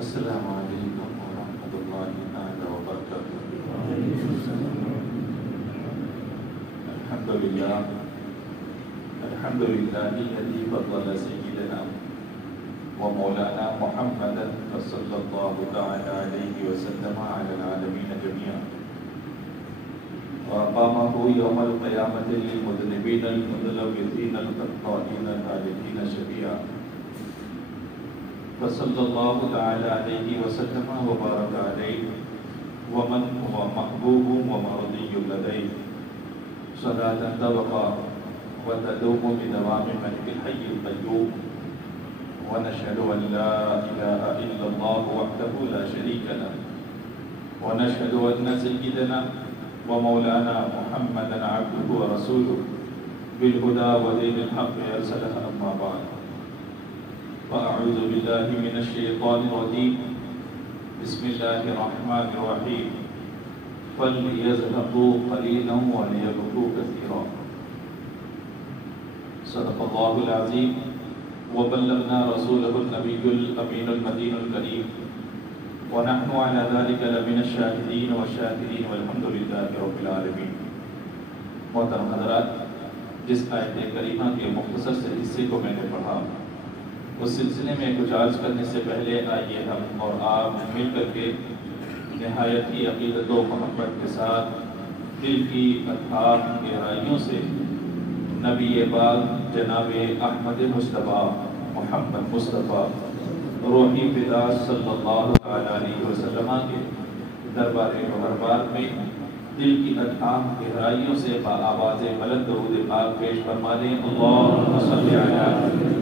السلام علیکم ورحمۃ اللہ تعالی وبرکاتہ۔ الحمد للہ الذی فضل سیدنا ومولانا محمدا صلی اللہ تعالی علیہ وسلم علی العالمین جميعا وأقامه يوم القيامة للمذنبين المتلوثين الخطائين الهالكين شفيعا فصلى الله تعالى عليه وسلم وبارك عليه ومن هو محبوب ومرضي لديه صلاة تبقى وتدوم بدوام ملك الحي القيوم ونشهد أن لا إله إلا الله وحده لا شريك له ونشهد أن سيدنا ومولانا محمدا عبده ورسوله بالهدى ودين الحق أرسله أما بعد وأعوذ بالله من الشيطان الرجيم بسم الله الرحمن الرحيم فليذهبوا قليلا وليبكوا كثيرا صدق الله العظيم وبلغنا رسوله النبي الأمين المدين الكريم ونحن على ذلك لمن الشاهدين والشاكرين والحمد لله رب العالمين۔ محترم حضرات، جس آیت کریمہ کے مختصر سے حصے کو میں نے پڑھا، اس سلسلے میں کچھ عرض کرنے سے پہلے آئیے ہم اور آپ مل کر کے نہایت ہی عقیدت و محبت کے ساتھ دل کی اتھاہ گہرائیوں سے نبی پاک جناب احمد مصطفیٰ محمد مصطفیٰ روحی فدا صلی اللہ علیہ وسلم کے دربار مہربان میں دل کی اتھاہ گہرائیوں سے آواز بلند درود پاک پیش فرما لیں۔ اللہم صلی علی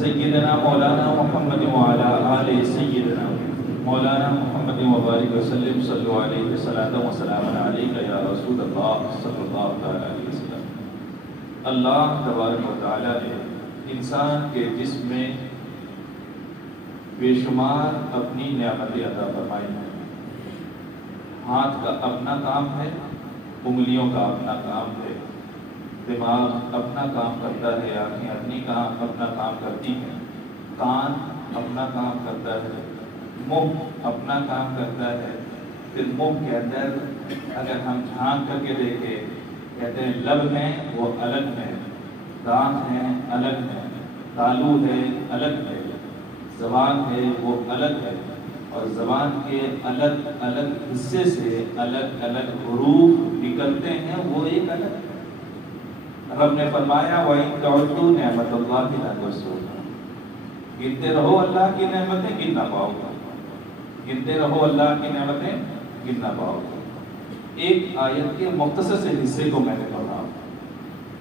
سیدنا مولانا محمد وعلی آل سیدنا مولانا محمد وبارک وسلم صلی علیہ وسلم وسلام علیکہ یا رسول اللہ صلی اللہ علیہ وسلم۔ اللہ تبارک و تعالی نے انسان کے جسم میں بے شمار اپنی نعمتیں عطا فرمائی ہیں۔ ہاتھ کا اپنا کام ہے، انگلیوں کا اپنا کام ہے، دماغ اپنا کام کرتا ہے، آنکھیں اپنا کام کرتی ہیں، کان اپنا کام کرتا ہے، منہ اپنا کام کرتا ہے۔ پھر منہ کے اندر اگر ہم جھانک کر کے دیکھیں، کہتے ہیں لب ہیں وہ الگ ہیں، دانت ہیں الگ ہیں، تالو ہے الگ ہے، زبان ہے وہ الگ ہے، اور زبان کے الگ الگ حصے سے الگ الگ حروف نکلتے ہیں، وہ ایک الگ ہے۔ رب نے فرمایا وَإِن تَعُدُّوا نِعْمَتَ اللَّهِ لَا تُحْصُوهَا، گنتے رہو اللہ کی نعمتیں گن نہ پاؤ گے، گنتے رہو اللہ کی نعمتیں گن نہ پاؤ گے۔ ایک آیت کے مختصر سے حصے کو میں نے پڑھا،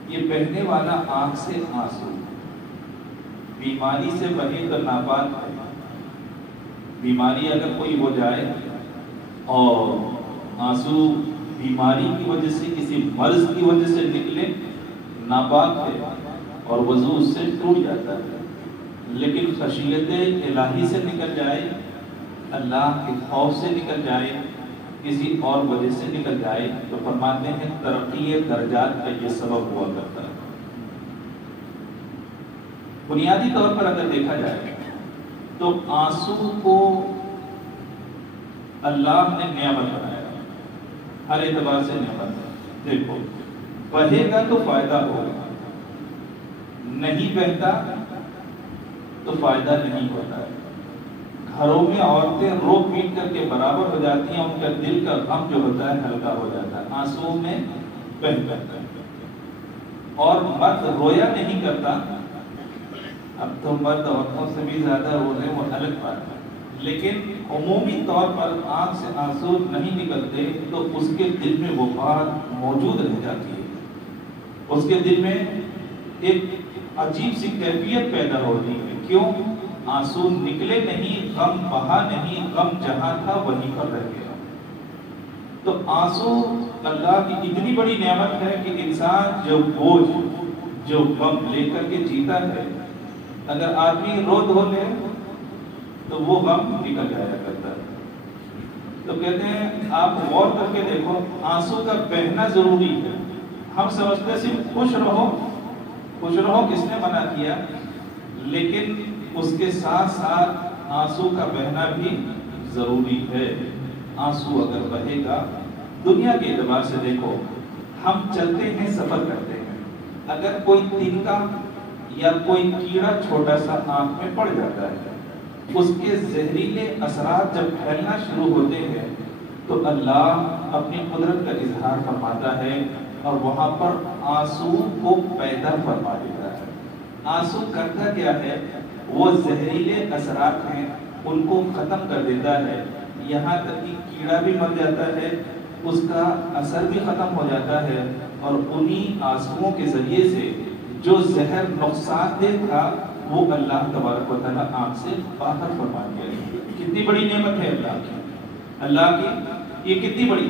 یہ بہنے والا آنکھ سے آنسو بیماری سے بنے تو ناپاک ہے۔ بیماری اگر کوئی ہو جائے اور آنسو بیماری کی وجہ سے، کسی مرض کی وجہ سے نکلے، ناپاک ہے اور وضو اس سے ٹوٹ جاتا ہے۔ لیکن خشیت الہی سے نکل جائے، اللہ کے خوف سے نکل جائے، کسی اور وجہ سے نکل جائے، تو فرماتے ہیں ترقی درجات کا یہ سبب ہوا کرتا ہے۔ بنیادی طور پر اگر دیکھا جائے تو آنسو کو اللہ نے نعمت بنایا، ہر اعتبار سے نعمت ہے۔ دیکھو، بہے گا تو فائدہ ہوگا، نہیں بہتا تو فائدہ نہیں ہوتا ہے۔ گھروں میں عورتیں رو پیٹ کر کے برابر ہو جاتی ہیں، ان کا دل کا غم جو ہوتا ہے ہلکا ہو جاتا ہے، آنسو میں بہہ جاتا ہے۔ اور مرد رویا نہیں کرتا، اب تو مرد عورتوں سے بھی زیادہ رو رہے ہیں، وہ الگ بات ہے، لیکن عمومی طور پر آنکھ سے آنسو نہیں نکلتے تو اس کے دل میں وہ بات موجود رہ جاتی ہے، اس کے دل میں ایک عجیب سی کیفیت پیدا ہوتی ہے۔ کیوں؟ آنسو نکلے نہیں، غم بہا نہیں، غم جہاں تھا وہیں پر رہ گیا۔ تو آنسو اللہ کی اتنی بڑی نعمت ہے کہ انسان جو بوجھ جو غم لے کر کے جیتا ہے، اگر آدمی رو دھو لے تو وہ غم نکل جایا کرتا ہے۔ تو کہتے ہیں آپ غور کر کے دیکھو، آنسو کا بہنا ضروری ہے۔ ہم سمجھتے صرف خوش رہو کس نے منع کیا، لیکن اس کے ساتھ ساتھ آنسو کا بہنا بھی ضروری ہے. آنسو اگر بہے گا، دنیا کے اعتبار سے دیکھو، ہم چلتے ہیں، سفر کرتے ہیں، اگر کوئی تنکا یا کوئی کیڑا چھوٹا سا آنکھ میں پڑ جاتا ہے، اس کے زہریلے اثرات جب پھیلنا شروع ہوتے ہیں تو اللہ اپنی قدرت کا اظہار فرماتا ہے اور وہاں پر آنسو کو پیدا فرما دیتا ہے. آنسو کرتا کیا ہے؟ وہ زہریلے اثرات ہیں ان کو ختم کر دیتا ہے، یہاں تک کہ کیڑا بھی مر جاتا ہے، اس کا اثر بھی ختم ہو جاتا ہے، اور انہی آنسوؤں کے ذریعے سے جو زہر نقصان دہ تھا وہ اللہ تبارک و تعالیٰ آنکھ سے باہر فرما دیا. کتنی بڑی نعمت ہے اللہ کی، یہ کتنی بڑی.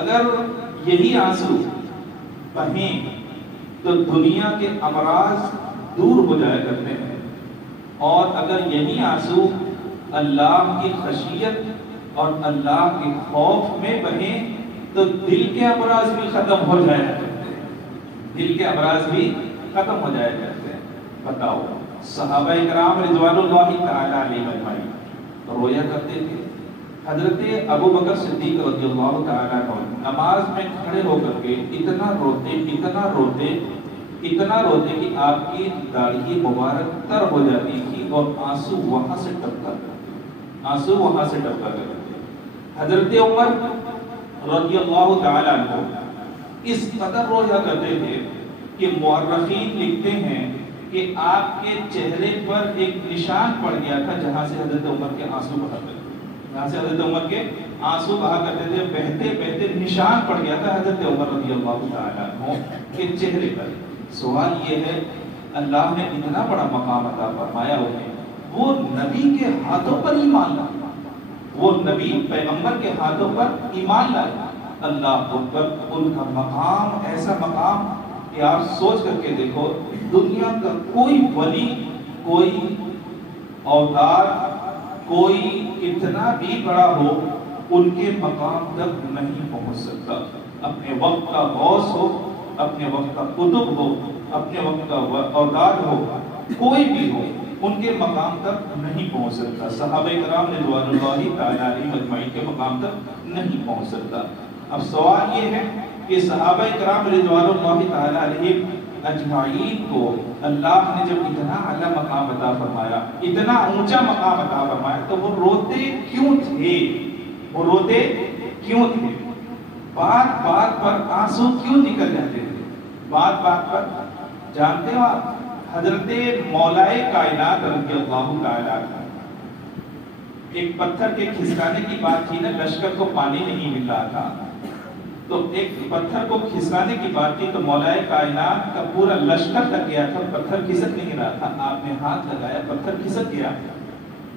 اگر یہی آنسو بہیں تو دنیا کے امراض دور ہو جایا کرتے ہیں، اور اگر یہی آنسو اللہ کی خشیت اور اللہ کے خوف میں بہیں تو دل کے امراض بھی ختم ہو جایا کرتے ہیں. دل کے امراض بھی ختم ہو جایا کرتے ہیں. بتاؤ، صحابہ کرام رضوان اللہ تعالی علیہم اجمعین رویا کرتے تھے. حضرت ابو بکر صدیق رضی اللہ تعالیٰ عنہ نماز میں کھڑے ہو کر کے اتنا روتے کہ آپ کی داڑھی مبارک تر ہو جاتی تھی اور آنسو وہاں سے ٹپکا کرتے. حضرت عمر رضی اللہ تعالیٰ عنہ اس قدر رویا کرتے تھے کہ مورخین لکھتے ہیں کہ آپ کے چہرے پر ایک نشان پڑ گیا تھا جہاں سے حضرت عمر کے آنسو بہا کرتے تھے. بہتے بہتے نشان پڑ گیا تھا حضرت عمر رضی اللہ تعالیٰ عنہ کے چہرے پر. سوال یہ ہے، اللہ نے اتنا بڑا مقام عطا فرمایا انہیں، وہ نبی کے ہاتھوں پر ایمان لایا، وہ نبی پیغمبر کے ہاتھوں پر ایمان لایا. اللہ اکبر. ان کا مقام ایسا مقام کہ آپ سوچ کر کے دیکھو، دنیا کا کوئی ولی، کوئی اوتار، کوئی کتنا بھی بڑا ہو، ان کے مقام تک نہیں پہنچ سکتا. اپنے وقت کا غوث ہو، اپنے وقت کا قطب ہو، اپنے وقت کا اوتار ہو، کوئی بھی ہو، ان کے مقام تک نہیں پہنچ سکتا. صحابہ کرام رضوان اللہ تعالی علیہم اجمعین کے مقام تک نہیں پہنچ سکتا. اب سوال یہ ہے کہ صحابہ کرام رضوان اللہ تعالی علیہم اجمعین کو اللہ نے جب اتنا اعلیٰ مقام عطا فرمایا، اتنا اونچا مقام عطا فرمایا، تو وہ روتے کیوں تھے؟ بات بات پر آنسو کیوں نکل جاتے تھے؟ بات بات پر. جانتے ہو آپ، حضرت مولائے کائنات رضی اللہ تعالی عنہ، ایک پتھر کے کھسکانے کی بات تھی نا، لشکر کو پانی نہیں مل رہا تھا، تو ایک پتھر کو کھسکانے کی بات تھی، تو مولائے کائنات کا پورا لشکر لگ گیا تھا، پتھر کھسک نہیں رہا تھا. آپ نے ہاتھ لگایا، پتھر کھسک گیا.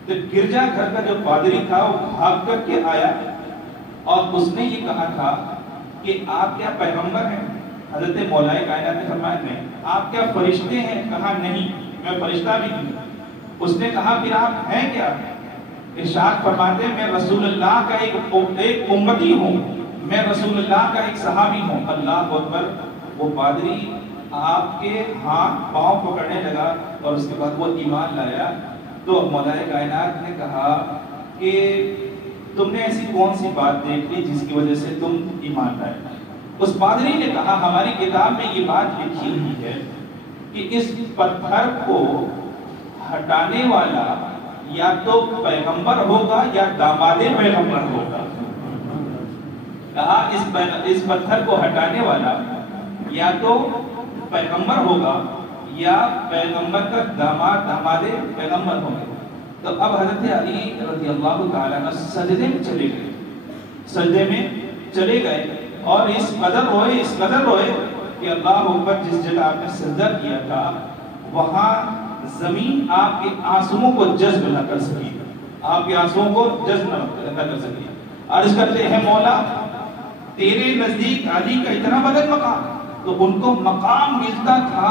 تو گرجا گھر کا جو پادری تھا وہ بھاگ کر کے آیا اور اس نے یہ کہا تھا کہ آپ کیا پیغمبر ہیں؟ حضرت مولائے کائنات نے فرمایا نہیں. آپ کیا فرشتے ہیں؟ کہا نہیں، میں فرشتہ بھی نہیں. اس نے کہا پھر آپ ہیں کیا؟ ارشاد فرماتے میں رسول اللہ کا ایک امتی ہوں، میں رسول اللہ کا ایک صحابی ہوں. اللہ اکبر. وہ پادری آپ کے ہاتھ پاؤں پکڑنے لگا اور اس کے بعد وہ ایمان لایا. تو مولائے کائنات نے کہا کہ تم نے ایسی کون سی بات دیکھ لی جس کی وجہ سے تم ایمان لائے؟ اس پادری نے کہا ہماری کتاب میں یہ بات لکھی ہوئی ہے کہ اس پتھر کو ہٹانے والا یا تو پیغمبر ہوگا یا داماد پیغمبر ہوگا. کہا اس پتھر کو ہٹانے والا یا تو پیغمبر ہوگا یا پیغمبر کا داماد پیغمبر ہوگا. تو اب حضرت علی رضی اللہ تعالیٰ عنہ سجدے میں چلے گئے اور اس قدر روئے کہ اللہ اکبر. جس جگہ آپ نے سجدہ کیا تھا وہاں زمین آپ کے آنسوؤں کو جذب نہ کر سکی، آپ کے آنسوؤں کو جذب نہ کر سکی. عرض کرتے ہیں مولا تیرے نزدیک علی کا اتنا بلند مقام، تو ان کو مقام ملتا تھا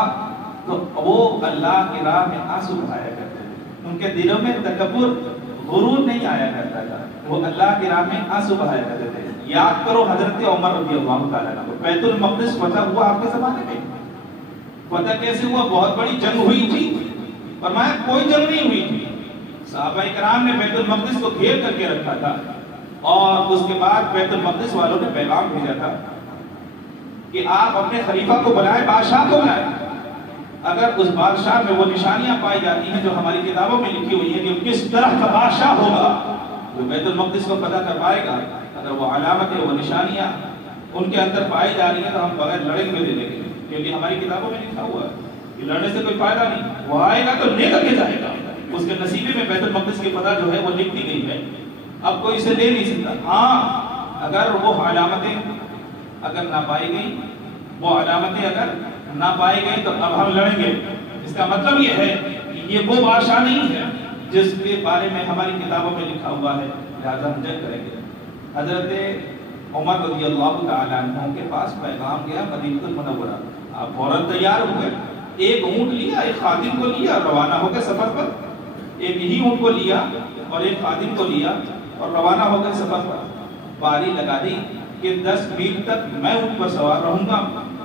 تو وہ اللہ کی راہ میں آنسو بہایا کرتے تھے. ان کے دلوں میں تکبر غرور نہیں آیا کرتا تھا، وہ اللہ کی راہ میں آنسو بہایا کرتے تھے. یاد کرو حضرت عمر رضی اللہ تعالیٰ عنہ کو بیت المقدس فتح ہوا آپ کے زمانے میں. فتح کیسے ہوا؟ بہت بڑی جنگ ہوئی تھی. فرمایا کوئی جنگ نہیں ہوئی تھی، صحابہ کرام نے بیت المقدس کو گھیر کر کے رکھا تھا، اور اس کے بعد بیت المقدس والوں نے پیغام بھیجا تھا کہ آپ اپنے خلیفہ کو بلائیں، بادشاہ کو بلائیں۔ اگر اس بادشاہ میں وہ نشانیاں پائی جاتی ہیں جو ہماری کتابوں میں لکھی ہوئی ہیں کہ کس طرح کا بادشاہ ہوگا، جو بیت المقدس کو فتح کر پائے گا، اگر وہ علامتیں، وہ نشانیاں ان کے اندر پائی جا رہی ہیں تو ہم بغیر لڑے ہوئے دے دیں گے، کیونکہ ہماری کتابوں میں لکھا ہوا ہے کہ لڑنے سے کوئی فائدہ نہیں، وہ آئے گا تو لے کر کے جائے گا، اس کے نصیبے میں بیت المقدس کی فتح جو ہے وہ لکھ دی گئی ہے، اب کوئی اسے لے نہیں سکتا۔ ہاں اگر وہ علامتیں اگر نہ پائی گئی، وہ علامتیں اگر نہ پائی گئی تو اب ہم لڑیں گے۔ اس کا مطلب یہ ہے کہ یہ وہ بادشاہ نہیں ہے جس کے بارے میں ہماری کتابوں میں لکھا ہوا ہے، لہذا ہم جنگ کریں گے۔ حضرت عمر رضی اللہ تعالیٰ عنہ کے پاس پیغام گیا مدینہ المنورہ، آپ فوراً تیار ہوئے، ایک اونٹ لیا، ایک خادم کو لیا، روانہ ہو گئے سفر پر، ایک ہی اونٹ کو لیا اور ایک خادم کو لیا اور روانہ ہو گئے سفر پر۔ باری لگا دی کہ 10 میل تک میں اونٹ پر سوار رہوں گا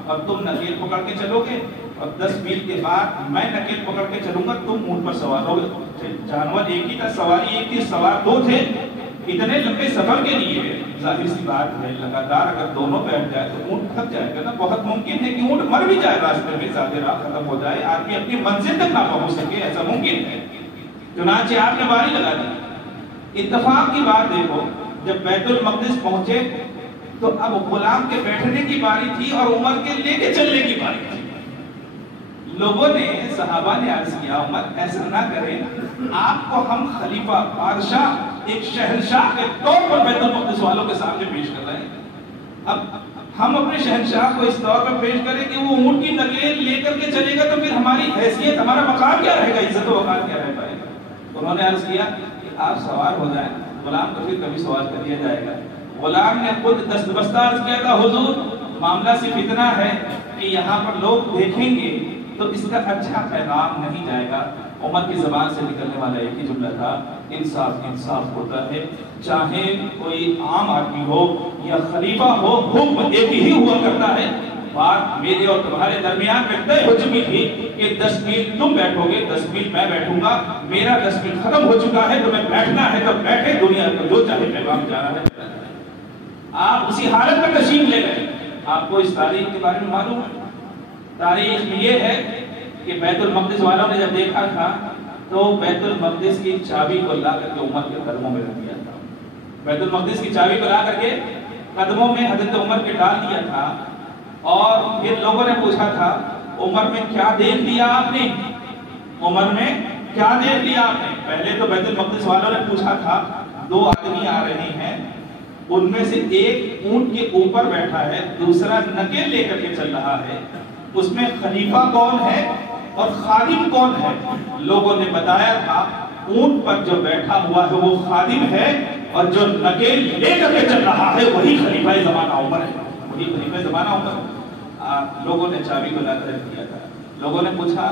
اور تم نکیل پکڑ کے چلو گے، اور 10 میل کے بعد میں نکیل پکڑ کے چلوں گا، تم اونٹ پر سوار رہو گے۔ جانور ایک ہی تھا، سواری ایک تھی، سوار دو تھے۔ اتنے لمبے سفر کے لیے ظاہر سی بات ہے لگاتار اگر دونوں بیٹھ جائے تو اونٹ تھک جائے گا نا، بہت ممکن ہے کہ اونٹ مر بھی جائے راستے میں، زیادہ راہ ختم ہو جائے، آدمی اپنی منزل تک نہ پہنچ سکے، ایسا ممکن ہے۔ چنانچہ آپ نے باری لگا دی۔ اتفاق کی بات دیکھو، جب بیت المقدس پہنچے تو اب غلام کے بیٹھنے کی باری تھی اور عمر کے لے کے چلنے کی باری تھی۔ لوگوں نے، صحابہ نے عرض کیا عمر ایسا نہ کریں، آپ کو ہم خلیفہ، بادشاہ، ایک شہنشاہ کے طور پر بیت المقدس والوں کے سامنے پیش کر رہے ہیں۔ اب ہم اپنے شہنشاہ کو اس طور پر پیش کریں کہ وہ اونٹ کی نکیل لے کر کے چلے گا تو پھر ہماری حیثیت، ہمارا مقام کیا رہے گا، عزت و وقار کیا رہ پائے گا۔ انہوں نے عرض کیا کہ آپ سوار ہو جائیں، غلام کو پھر کبھی سوار کر دیا جائے گا۔ غلام نے خود دستبستہ عرض کیا تھا، حضور معاملہ صرف اتنا ہے کہ یہاں پر لوگ دیکھیں گے تو اس کا اچھا پیغام نہیں جائے گا۔ عمر کی زبان سے نکلنے والا ایک ہی جملہ تھا، انصاف انصاف ہوتا ہے، چاہے کوئی عام آدمی ہو یا خلیفہ ہو، حکم ایک ہی ہوا کرتا ہے۔ بات میرے اور تمہارے درمیان میں طے ہو چکی تھی کہ 10 میل تم بیٹھو گے، 10 میل میں بیٹھوں گا، میرا 10 میل ختم ہو چکا ہے، تمہیں بیٹھنا ہے تو بیٹھے، دنیا کو جو چاہے پیغام جانا ہے۔ آپ اسی حالت میں تشریف لے گئے۔ آپ کو اس تاریخ کے بارے میں معلوم ہے، تاریخ میں یہ ہے کہ بیت المقدس والوں نے جب دیکھا تھا تو بیت المقدس کی چابی کو لا کر کے عمر کے قدموں میں رکھ دیا تھا۔ بیت المقدس کی چابی کو لا کر کے قدموں میں حضرت عمر کے ڈال دیا تھا، اور پھر لوگوں نے پوچھا تھا عمر میں کیا دیکھ لیا آپ نے، عمر میں کیا دیکھ لیا آپ نے۔ پہلے تو بیت المقدس والوں نے پوچھا تھا 2 آدمی آ رہے ہیں، ان میں سے ایک اونٹ کے اوپر بیٹھا ہے، دوسرا نکیل لے کر کے چل رہا ہے، اس میں خلیفہ کون ہے اور خادم کون ہے؟ لوگوں نے بتایا تھا اونٹ پر جو بیٹھا ہوا ہے وہ خادم ہے، اور جو نکیل لے کر کے چل رہا ہے وہی خلیفہ زمانہ عمر ہے، وہی خلیفہ زمانہ عمر۔ لوگوں نے چابی کو لا کر رکھ دیا تھا۔ لوگوں نے پوچھا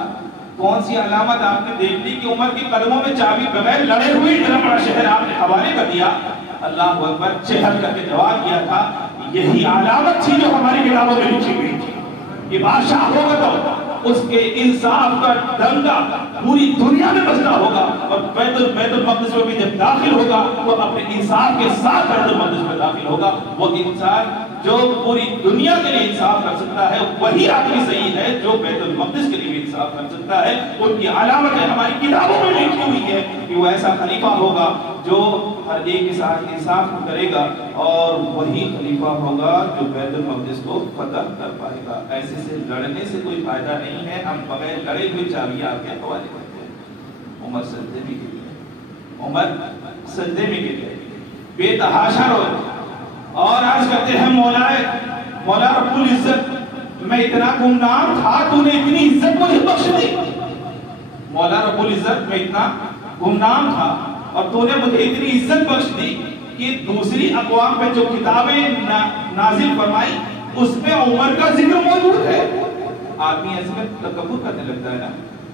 کون سی علامت آپ نے دیکھ لی کہ عمر کے قدموں میں چابی بغیر لڑے ہوئے اتنا بڑا شہر آپ نے حوالے کر دیا؟ اللہ اکبر، چہل کر کے جواب دیا تھا یہی علامت تھی جو ہماری کتابوں میں لکھی ہوئی تھی، یہ بادشاہ ہوگا تو اس کے انصاف کا ڈنگا پوری دنیا میں بجنا ہوگا، اور بیت المقدس میں بھی جب داخل ہوگا وہ اپنے انصاف کے ساتھ بیت المقدس میں داخل ہوگا۔ وہ انسان جو پوری دنیا کے لیے انصاف کر سکتا ہے وہی آدمی صحیح ہے جو بیت المقدس کے لیے بھی انصاف کر سکتا ہے۔ ان کی علامتیں ہماری کتابوں میں لکھی ہوئی ہے کہ وہ ایسا خلیفہ ہوگا جو ہر ایک کے ساتھ انصاف کرے گا، اور وہی خلیفہ ہوگا جو بیت المقدس کو فتح کر پائے گا۔ ایسے سے لڑنے سے کوئی فائدہ نہیں ہے، ہم بغیر لڑے ہوئے چابیاں آپ کے حوالے کرتے ہیں۔ عمر سجدے میں گر گئے، عمر سجدے میں گر گئے، بے تحاشا روئے اور عرض کرتے ہیں مولا رب العزت، میں اتنا گمنام تھا، تو نے اتنی عزت مجھے بخش دی۔ مولا رب العزت، میں اتنا گمنام تھا اور تو نے مجھے اتنی عزت بخش دی کہ دوسری اقوام پہ جو کتابیں نازل فرمائی اس میں عمر کا ذکر موجود ہے۔ آدمی ایسے میں تکبر کرنے لگتا ہے نا،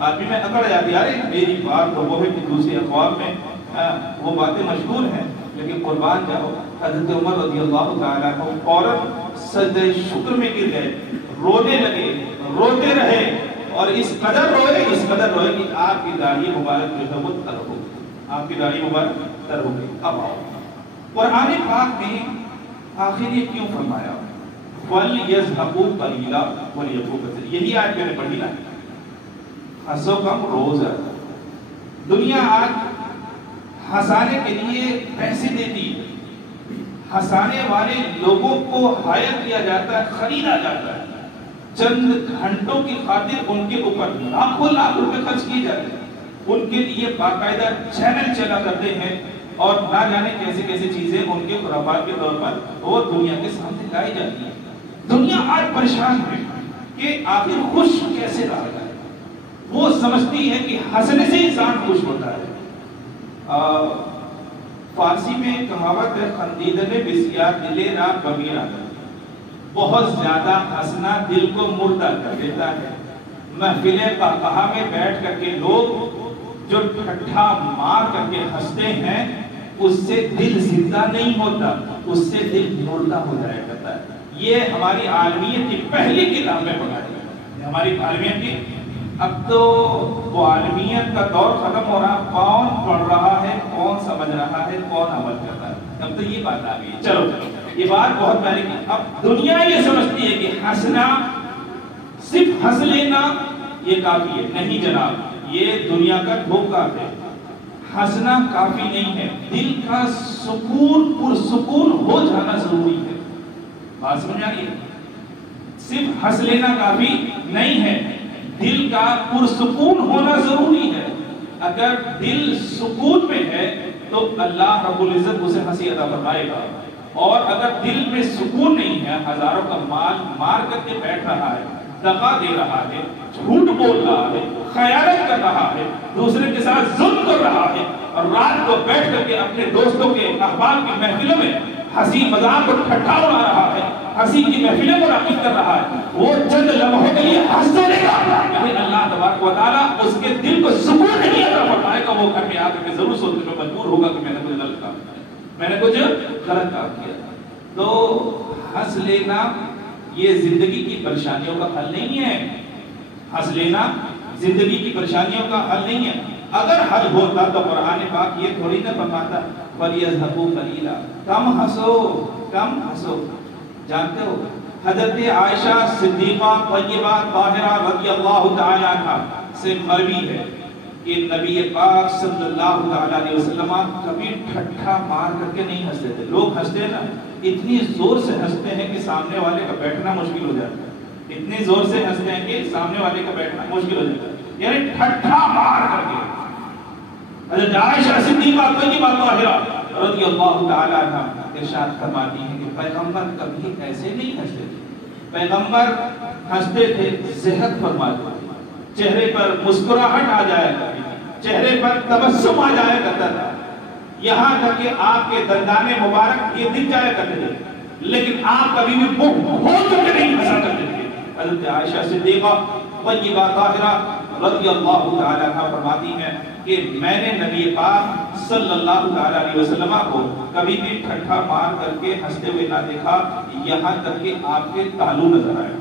آدمی میں اکڑ جاتی ہے، ارے میری بات تو وہ ہے کہ دوسری اقوام میں وہ باتیں مشہور ہیں، لیکن قربان جاؤ حضرت عمر رضی اللہ تعالیٰ کو فوراً سجدہ شکر میں گر گئے، رونے لگے، روتے رہے، اور اس قدر روئے کہ آپ کی داڑھی مبارک جو ہے وہ تر ہو گئی۔ آپ کی داڑھی مبارک تر ہو گئی. اب آؤ قرآن پاک نے آخر یہ کیوں فرمایا وَلْيَذْهَبُوا قَلِيلًا وَلْيَبْكُوا كَثِيرًا؟ یہی آیت میں نے پڑھی نا. ہنسو کم روز ہے. دنیا آج ہنسانے کے لیے پیسے دیتی ہے. ہنسانے والے لوگوں کو ہائر کیا جاتا ہے, خریدا جاتا ہے. چند گھنٹوں کی خاطر ان کے اوپر لاکھوں لاکھ روپے خرچ کیے جاتے ہیں. ان کے لیے باقاعدہ چینل چلا کرتے ہیں اور نہ جانے کیسے کیسے چیزیں ان کے خرافات کے طور پر وہ دنیا کے سامنے لائی جاتی ہیں. دنیا آج پریشان ہے کہ آخر خوش کیسے رہا جائے. وہ سمجھتی ہے کہ ہنسنے سے انسان خوش ہوتا ہے. فارسی میں کہاوت ہے خندیدن بسیار دل را بمیرا. بہت زیادہ ہنسنا دل کو مردہ کر دیتا ہے. محفل قہقہہ میں بیٹھ کر کے لوگ جو ٹھٹھا مار کر کے ہنستے ہیں اس سے دل زندہ نہیں ہوتا, اس سے دل مردہ ہو جایا کرتا ہے. یہ ہماری عالمیت کی پہلی کتاب میں پڑھا ہے. ہماری عالمیت کی اب تو وہ عالمیت کا دور ختم ہو رہا. کون پڑھ رہا ہے, کون سمجھ رہا ہے, کون عمل کرتا ہے, اب تو یہ بات آ گئی. چلو یہ بات بہت پہلے کی. اب دنیا یہ سمجھتی ہے کہ ہنسنا, صرف ہنس لینا یہ کافی ہے. نہیں جناب, یہ دنیا کا دھوکہ ہے. ہنسنا کافی نہیں ہے, دل کا سکون پرسکون ہو جانا ضروری ہے. بات سمجھ آ رہی ہے؟ صرف ہنس لینا کافی نہیں ہے, دل کا پرسکون ہونا ضروری ہے. اگر دل سکون میں ہے تو اللہ رب العزت اسے ہنسی عطا فرمائے گا. اور اگر دل میں سکون نہیں ہے, ہزاروں کا مال مار کر کے بیٹھ رہا ہے, دغا دے رہا ہے, جھوٹ بول رہا ہے, خیانت کر رہا ہے, دوسرے کے ساتھ ظلم کر رہا ہے, اور رات کو بیٹھ کر کے اپنے دوستوں کے احباب کی محفلوں میں ہنسی مذاق اور ٹھٹھا اڑا رہا ہے, ہنسی کی محفلیں منعقد کر رہا ہے, وہ چند لمحوں کے لیے ہنس رہے گا, لیکن اللہ تبارک و تعالیٰ اس کے دل کو سکون نہیں عطا فرمائے گا. وہ گھر میں آ کر کے ضرور سوچنے میں مجبور ہوگا کہ میں نے کچھ غلط کام کیا, میں نے کچھ غلط کام کیا. تو ہنس لینا یہ زندگی کی پریشانیوں کا حل نہیں ہے. ہنس لینا زندگی کی پریشانیوں کا حل نہیں ہے. اگر حل ہوتا تو قرآن پاک یہ تھوڑی نہ فرماتا وَلْيَذْهَبُوا قَلِيلًا, کم ہنسو, کم ہنسو. جانتے ہو حضرت عائشہ صدیقہ طیبہ طاہرہ رضی اللہ تعالی عنہ سے مروی ہے کہ نبی پاک صلی اللہ تعالی علیہ وسلم کبھی ٹھٹھا مار کر کے نہیں ہنستے تھے. لوگ ہنستے نا اتنی زور سے ہنستے ہیں کہ سامنے والے کا بیٹھنا مشکل ہو جاتا ہے. اتنی زور سے ہنستے ہیں کہ سامنے والے کا بیٹھنا مشکل ہو جاتا ہے. یعنی ٹھٹھا مار کر کے. حضرت عائشہ صدیقہ طیبہ طاہرہ رضی اللہ تعالی عنہ ارشاد فرماتی ہیں کہ پیغمبر کبھی ایسے نہیں ہنستے تھے. پیغمبر ہنستے تھے صحت فرماتے تھے, چہرے پر مسکراہٹ آ جایا کرتی, چہرے پر تبسم آ جایا کرتا تھا, یہاں تک کہ آپ کے دندان مبارک یہ دکھ جایا کرتے تھے, لیکن آپ کبھی بھی منہ کھول کر کے نہیں ہنسا کرتے تھے. حضرت عائشہ صدیقہ طیبہ طاہرہ رضی اللہ تعالی عنہ فرماتی ہیں کہ میں نے نبی پاک صلی اللہ تعالی علیہ وسلم کو کبھی بھی ٹھٹھا مار کر کے ہنستے ہوئے نہ دیکھا, یہاں تک کہ آپ کے تالو نظر آئے,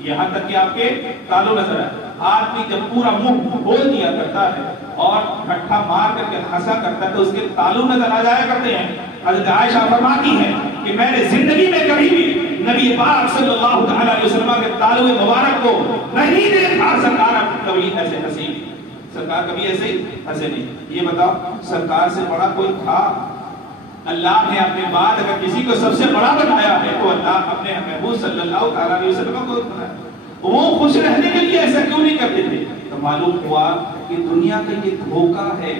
یہاں تک کہ آپ کے تالو نظر آئے. آدمی جب پورا منہ کھول دیا کرتا ہے اور ٹھٹھا مار کر کے ہنسا کرتا ہے تو اس کے تالو نظر آ جایا کرتے ہیں. حضرت عائشہ فرماتی ہیں کہ میں نے زندگی میں کبھی بھی نبی پاک صلی اللہ تعالی علیہ وسلم کے تالو مبارک کو نہیں دیکھا. سرکار کبھی ایسے ہنسی نہیں, سرکار کبھی ایسے ہنسے نہیں. یہ بتاؤ سرکار سے بڑا کوئی تھا؟ اللہ نے اپنے بعد اگر کسی کو سب سے بڑا بنایا ہے تو اللہ اپنے محبوب صلی اللہ تعالی علیہ وسلم کو بنایا. وہ خوش رہنے کے لیے ایسا کیوں نہیں کرتے تھے؟ تو معلوم ہوا کہ دنیا کا یہ دھوکہ ہے,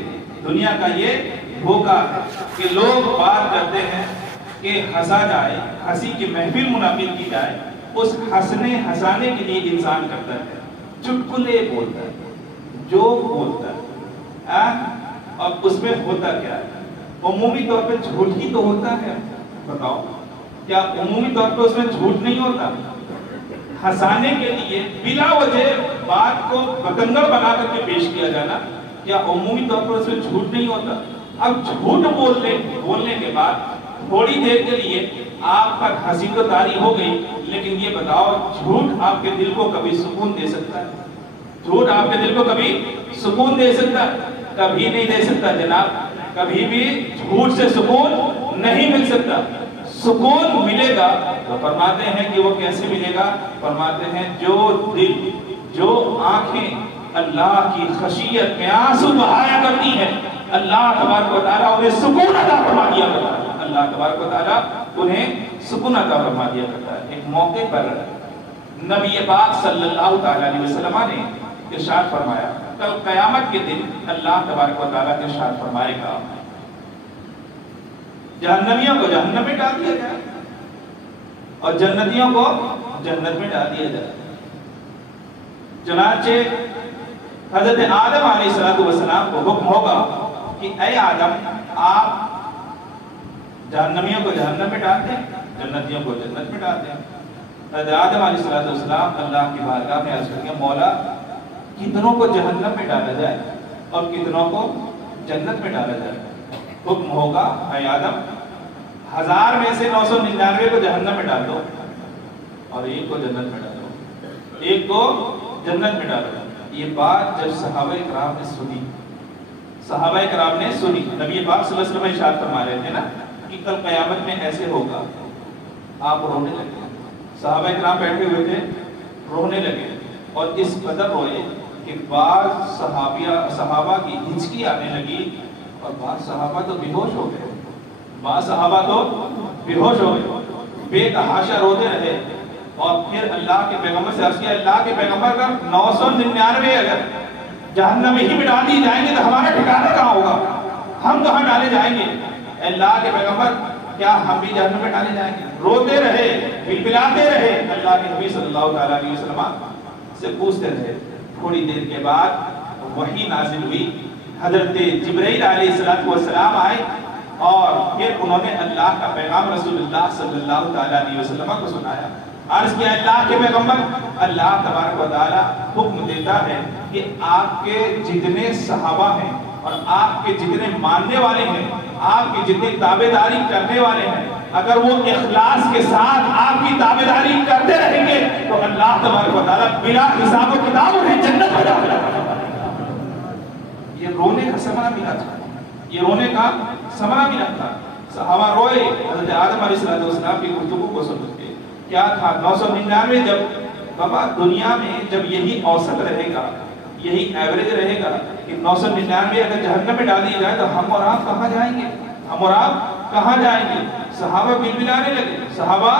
دنیا کا یہ دھوکہ ہے کہ لوگ بات کرتے ہیں کہ ہنسا جائے, ہنسی کی محفل منعقد کی جائے, اس ہنسنے ہنسانے کے لیے انسان کرتا ہے, چٹکلے بولتا ہے, جوک بولتا ہے, اور اس میں ہوتا کیا ہے؟ عمومی طور پہ جھوٹ ہی تو ہوتا ہے. بتاؤ کیا عمومی طور پہ اس میں جھوٹ نہیں ہوتا؟ ہنسانے کے لیے بلا وجہ بات کو بتنگڑ بنا کر کے پیش کیا جانا, کیا عمومی طور پر اس میں جھوٹ نہیں ہوتا؟ اب جھوٹ بولنے کے بعد تھوڑی دیر کے لیے آپ پر ہنسی تو طاری ہو گئی, لیکن یہ بتاؤ جھوٹ آپ کے دل کو کبھی سکون دے سکتا ہے؟ جھوٹ آپ کے دل کو کبھی سکون دے سکتا ہے؟ کبھی نہیں دے سکتا جناب. کبھی بھی جھوٹ سے سکون نہیں مل سکتا. سکون ملے گا تو فرماتے ہیں کہ وہ کیسے ملے گا؟ فرماتے ہیں جو دل، جو آنکھیں اللہ کی خشیت میں آنسو بہایا کرتی ہیں، اللہ تبارک و تعالیٰ انہیں سکون عطا فرما دیا کرتا ہے. اللہ تبارک و تعالیٰ انہیں سکون عطا فرما دیا کرتا ہے. ایک موقع پر نبی پاک صلی اللہ تعالیٰ علیہ وسلم نے ارشاد فرمایا، کل قیامت کے دن اللہ تبارک و تعالیٰ ارشاد فرمائے گا جہنمیوں کو جہنم میں ڈال دیا جائے اور جنتیوں کو جنت میں ڈال دیا جائے. چنانچہ حضرت آدم علیہ السلام کو حکم ہوگا کہ اے آدم، آپ جہنمیوں کو جہنم میں ڈال دیں، جنتیوں کو جنت میں ڈال دیں. حضرت آدم علیہ السلام اللہ کی بارگاہ میں عرض کریں، مولا کتنوں کو جہنم میں ڈالا جائے اور کتنوں کو جنت میں ڈالا جائے؟ حکم ہوگا، اے آدم 1000 میں سے 999 کو جہنم میں ڈال دو اور ایک کو جنت میں ڈالو، ایک کو جنت میں ڈالو. یہ بات جب صحابہ کرام نے سنی، صحابہ کرام نے سنی، نبی پاک صلی اللہ علیہ وسلم ارشاد فرما رہے تھے نا کہ کل قیامت میں ایسے ہوگا، آپ رونے لگے. صحابہ کرام بیٹھے ہوئے تھے، رونے لگے اور اس قدر روئے کہ بعض صحابہ کی ہچکی آنے لگی اور بعض صحابہ تو بے ہوش ہو گئے، بعض صحابہ تو بے ہوش ہو گئے، بے تحاشا روتے رہے. اور پھر اللہ کے پیغمبر سے عرض کیا، اللہ کے پیغمبر کا 999 اگر جہنم میں ہی مٹا دی جائیں گے تو ہمارا ٹھکانہ کہاں ہوگا؟ ہم کہاں ڈالے جائیں گے؟ اللہ کے پیغمبر کیا ہم بھی جہنم میں ڈالے جائیں گے؟ روتے رہے، بلبلاتے رہے. اللہ کے نبی صلی اللہ تعالیٰ علیہ وسلم سے پوچھتے رہے. تھوڑی دیر کے بعد وحی نازل ہوئی، حضرت جبرائیل علیہ السلام آئے اور پھر انہوں نے اللہ کا پیغام رسول اللہ صلی اللہ تعالیٰ علیہ وسلم کو سنایا. عرض کیا، اللہ کے پیغمبر، اللہ تبارک و تعالیٰ حکم دیتا ہے کہ آپ کے جتنے صحابہ ہیں اور آپ کے جتنے ماننے والے ہیں، آپ کی جتنی تابعداری کرنے والے ہیں، اگر وہ اخلاص کے ساتھ آپ کی تابعداری کرتے رہیں گے تو اللہ تبارک و تعالیٰ بلا حساب و کتاب انہیں جنت میں داخل کرے گا. یہ رونے کا ثمرہ ملا تھا، یہ رونے کا ثمرہ ملا تھا. صحابہ روئے حضرت آدم علیہ السلام کی گفتگو کو سن کے. کیا تھا 999؟ جب بابا دنیا میں جب یہی اوسط رہے گا، یہی ایوریج رہے گا کہ 999 اگر جہنم میں ڈال دیا جائے تو ہم اور آپ کہاں جائیں گے؟ ہم اور آپ کہاں جائیں گے؟ صحابہ بلبلانے لگے، صحابہ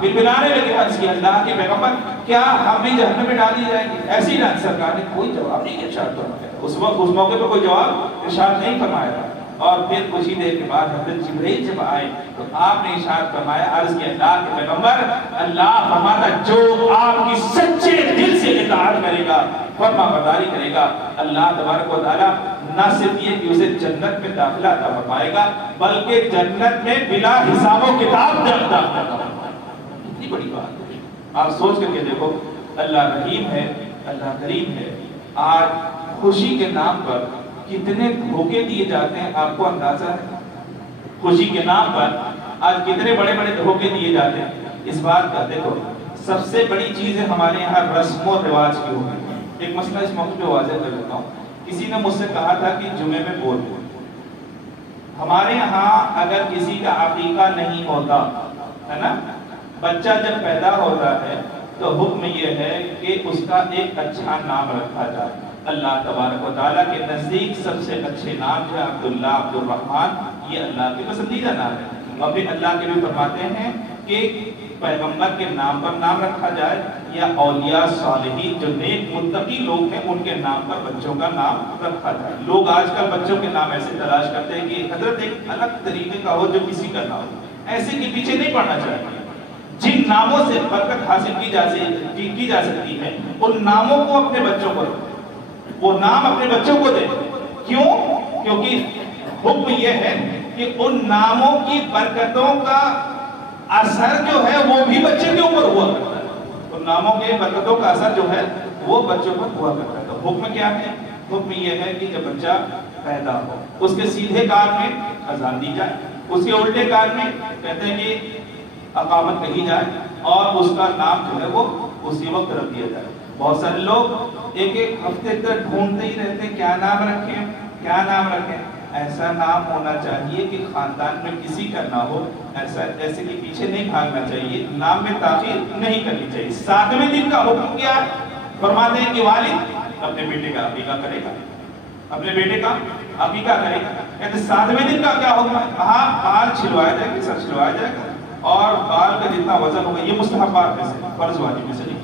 بلبلانے لگے. عرض کیا، اللہ کے پیغمبر کیا ہم بھی جہنم میں ڈال دی جائیں گے؟ ایسی نہ سرکار نے کوئی جواب نہیں ارشاد فرمایا. اس وقت اس موقع پہ کوئی جواب ارشاد نہیں فرمایا. اور پھر کچھ ہی دیر کے بعد حضرت جبرائیل جب آئے تو آپ نے ارشاد فرمایا، عرض کیا، اللہ کے پیغمبر، اللہ فرماتا جو آپ کی سچے دل سے اطاعت کرے گا، فرما برداری کرے گا، اللہ تبارک و تعالیٰ نہ صرف یہ کہ اسے جنت میں داخلہ عطا فرمائے گا بلکہ جنت میں بلا حساب و کتاب داخلہ عطا فرمائے گا. کتنی بڑی بات ہے. آپ سوچ کر کے دیکھو، اللہ رحیم ہے، اللہ کریم ہے. آج خوشی کے نام پر کتنے دھوکے دیے جاتے ہیں، آپ کو اندازہ ہے؟ خوشی کے نام پر آج کتنے بڑے بڑے دھوکے دیے جاتے ہیں. اس بات کا دیکھو، سب سے بڑی چیز ہے ہمارے یہاں رسم و رواج کی ہوگی. ایک مسئلہ اس موقع پہ واضح کر دیتا ہوں. کسی نے مجھ سے کہا تھا کہ جمعے میں بول. ہمارے یہاں اگر کسی کا عقیقہ نہیں ہوتا ہے نا، بچہ جب پیدا ہوتا ہے تو حکم یہ ہے کہ اس کا ایک اچھا نام رکھا جائے. اللہ تبارک و تعالیٰ کے نزدیک سب سے اچھے نام جو ہے عبداللہ، عبدالرحمن، یہ اللہ کے پسندیدہ نام ہے. اور پھر اللہ کے بھی فرماتے ہیں کہ پیغمبر کے نام پر نام رکھا جائے یا اولیاء صالحین جو نیک متقی لوگ ہیں ان کے نام پر بچوں کا نام رکھا جائے. لوگ آج کل بچوں کے نام ایسے تلاش کرتے ہیں کہ حضرت ایک الگ طریقے کا ہو جو کسی کا نام ہو. ایسے کے پیچھے نہیں پڑنا چاہیے. جن ناموں سے برکت حاصل کی جا سکتی ہے ان ناموں کو اپنے بچوں کو رکھو، وہ نام اپنے بچوں کو دیں. کیوں؟ کیونکہ حکم یہ ہے کہ ان ناموں کی برکتوں کا اثر جو ہے وہ بھی بچے کے اوپر ہوا کرتا ہے. ان ناموں کے برکتوں کا اثر جو ہے وہ بچوں پر ہوا کرتا ہے. تو حکم کیا ہے؟ حکم یہ ہے کہ جب بچہ پیدا ہو اس کے سیدھے کان میں اذان دی جائے، اس کے الٹے کان میں کہتے ہیں کہ اقامت کہی جائے اور اس کا نام جو ہے وہ اسی وقت رکھ دیا جائے. بہت سارے لوگ ایک ہفتے تک ڈھونڈتے ہی رہتے ہیں کیا نام رکھیں کیا نام رکھیں. ایسا نام ہونا چاہیے کہ خاندان میں کسی کا نہ ہو، ایسے کے پیچھے نہیں بھاگنا چاہیے، نام میں تاخیر نہیں کرنی چاہیے۔ 7ویں دن کا حکم کیا ہے؟ فرماتے ہیں کہ والد اپنے بیٹے کا عقیقہ کرے گا، اپنے بیٹے کا عقیقہ کرے گا۔ کہتے 7ویں دن کا کیا حکم ہے؟ کہا بال چھلوایا جائے گا، سر چھلوایا جائے گا، اور بال کا جتنا وزن ہوگا، یہ مستحبات میں سے، فرض واجب میں سے نہیں،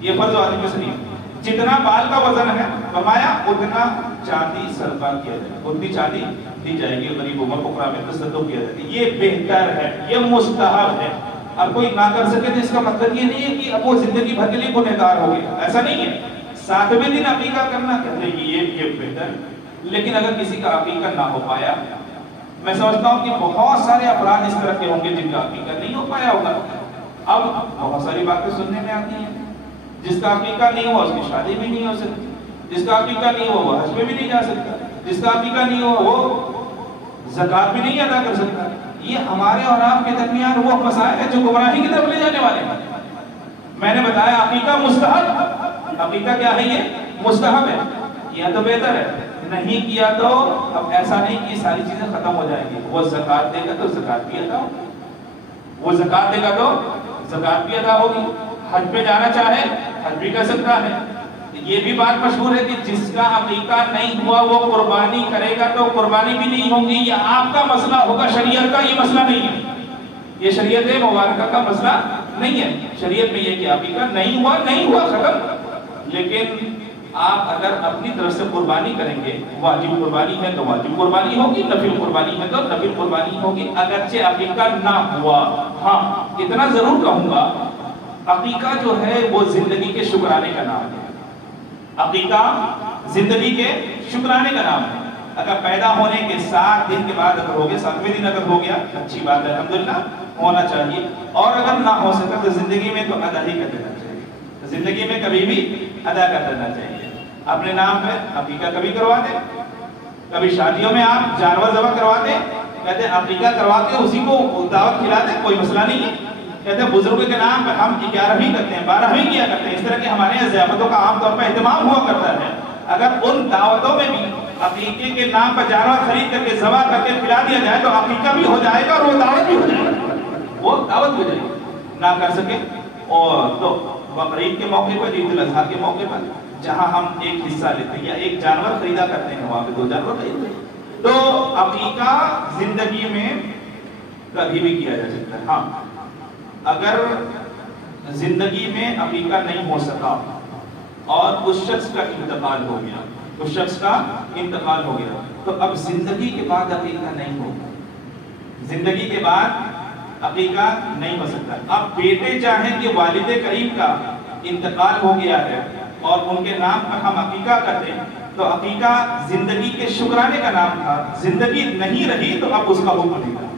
یہ فرض واجب میں سے نہیں، جتنا بال کا وزن ہے فرمایا اتنا چاندی صدقہ کیا جائے گا، اتنی چاندی دی جائے گی، غریب عمر فقراء میں تصدق کیا جائے گا۔ یہ بہتر ہے، یہ مستحب ہے۔ اب کوئی نہ کر سکے تو اس کا مطلب یہ نہیں ہے کہ اب وہ زندگی بھر کے لیے گنہگار ہو گیا، ایسا نہیں ہے۔ 7ویں دن عقیقہ کرنا کہتے ہیں یہ بہتر ہے۔ لیکن اگر کسی کا عقیقہ نہ ہو پایا، میں سمجھتا ہوں کہ بہت سارے افراد اس طرح کے ہوں گے جن کا عقیقہ نہیں ہو پایا ہوگا۔ اب بہت ساری باتیں سننے میں آتی ہیں، جس کا عقیقہ نہیں ہوا اس کی شادی بھی نہیں ہو سکتی، جس کا عقیقہ نہیں ہوا وہ حج میں بھی نہیں جا سکتا، جس کا عقیقہ نہیں ہوا وہ زکوٰۃ بھی نہیں ادا کر سکتا۔ یہ ہمارے اور آپ کے درمیان وہ مسائل ہیں جو گمراہی کی طرف لے جانے والے ہیں۔ میں نے بتایا عقیقہ مستحب، عقیقہ کیا ہے؟ یہ مستحب ہے، یہ تو بہتر ہے۔ نہیں کیا تو اب ایسا نہیں کہ ساری چیزیں ختم ہو جائیں گی، وہ زکوٰۃ دے گا تو زکوٰۃ بھی ادا ہوگی، وہ زکوٰۃ دے گا تو زکوٰۃ بھی ادا ہوگی، حج پہ جانا چاہے حج بھی کر سکتا ہے۔ یہ بھی بات مشہور ہے کہ جس کا عقیقہ نہیں ہوا وہ قربانی کرے گا تو قربانی بھی نہیں ہوگی، یہ آپ کا مسئلہ ہوگا، شریعت کا یہ مسئلہ نہیں ہے، یہ شریعت مبارکہ کا مسئلہ نہیں ہے۔ شریعت میں یہ کہ عقیقہ نہیں ہوا ختم۔ لیکن آپ اگر اپنی طرف سے قربانی کریں گے، واجب قربانی ہے تو واجب قربانی ہوگی، نفل قربانی ہے تو نفل قربانی ہوگی، اگرچہ عقیقہ نہ ہوا۔ ہاں اتنا ضرور کہوں گا، عقیقہ جو ہے وہ زندگی کے شکرانے کا نام ہے، عقیقہ زندگی کے شکرانے کا نام ہے۔ اگر پیدا ہونے کے 7 دن کے بعد اگر ہو گیا، 7ویں دن اگر ہو گیا اچھی بات ہے، الحمدللہ ہونا چاہیے، اور اگر نہ ہو سکا تو زندگی میں تو ادا ہی کر دینا چاہیے، زندگی میں کبھی بھی ادا کر دینا چاہیے۔ اپنے نام پہ عقیقہ کبھی کروا دیں، کبھی شادیوں میں آپ جانور ذبح کروا دیں، کہتے ہیں عقیقہ کروا کے اسی کو دعوت کھلا دیں، کوئی مسئلہ نہیں ہے۔ کہتے ہیں بزرگ کے نام پہ ہم 11ویں کرتے ہیں، 12ویں کیا کرتے ہیں، اس طرح کے ہمارے یہاں ضیافتوں کا عام طور پر اہتمام ہوا کرتا ہے۔ اگر ان دعوتوں میں بھی عقیقے کے نام پر جانور خرید کر کے ذبح کر کے کھلا دیا جائے تو عقیقہ بھی ہو جائے گا اور وہ دعوت بھی ہو جائے گا، وہ دعوت ہو جائے گی۔ نہ کر سکے اور تو بقرعید کے موقع پر، عید الاضحیٰ کے موقع پر جہاں ہم ایک حصہ لیتے ہیں یا ایک جانور خریدا کرتے ہیں، وہاں پہ 2 جانور خریدتے ہیں۔ تو عقیقہ زندگی میں کبھی بھی کیا جا سکتا ہے۔ ہاں اگر زندگی میں عقیقہ نہیں ہو سکا اور اس شخص کا انتقال ہو گیا، اس شخص کا انتقال ہو گیا تو اب زندگی کے بعد عقیقہ نہیں ہوگا، زندگی کے بعد عقیقہ نہیں ہو سکتا۔ اب بیٹے چاہیں کہ والد کریم کا انتقال ہو گیا ہے اور ان کے نام پر ہم عقیقہ کرتے ہیں تو عقیقہ زندگی کے شکرانے کا نام تھا، زندگی نہیں رہی تو اب اس کا حکم نہیں رہا،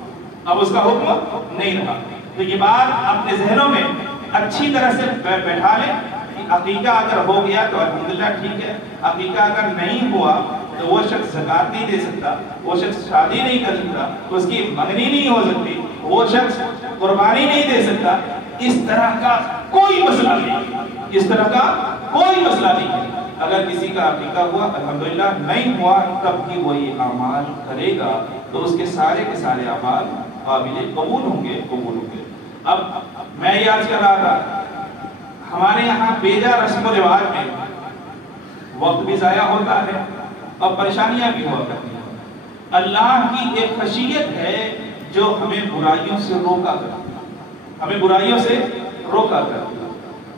اب اس کا حکم نہیں رہا۔ تو یہ بات اپنے ذہنوں میں اچھی طرح سے بیٹھا لیں کہ عقیقہ اگر ہو گیا تو الحمدللہ ٹھیک ہے، عقیقہ اگر نہیں ہوا تو وہ شخص زکوٰۃ نہیں دے سکتا، وہ شخص شادی نہیں کر سکتا، اس کی منگنی نہیں ہو سکتی، وہ شخص قربانی نہیں دے سکتا۔ اس طرح کا کوئی مسئلہ نہیں، اس طرح کا کوئی مسئلہ نہیں ہے۔ اگر کسی کا عقیقہ ہوا الحمدللہ، نہیں ہوا تب بھی وہ یہ اعمال کرے گا تو اس کے سارے اعمال قابل قبول ہوں گے، قبول ہوں گے۔ اب میں یاد کر رہا تھا ہمارے یہاں بیجا رسم و رواج میں وقت بھی ضائع ہوتا ہے اور پریشانیاں بھی ہوا کرتی ہیں۔ اللہ کی ایک خشیت ہے جو ہمیں برائیوں سے روکا کرتی ہے، ہمیں برائیوں سے روکا کرتی ہے۔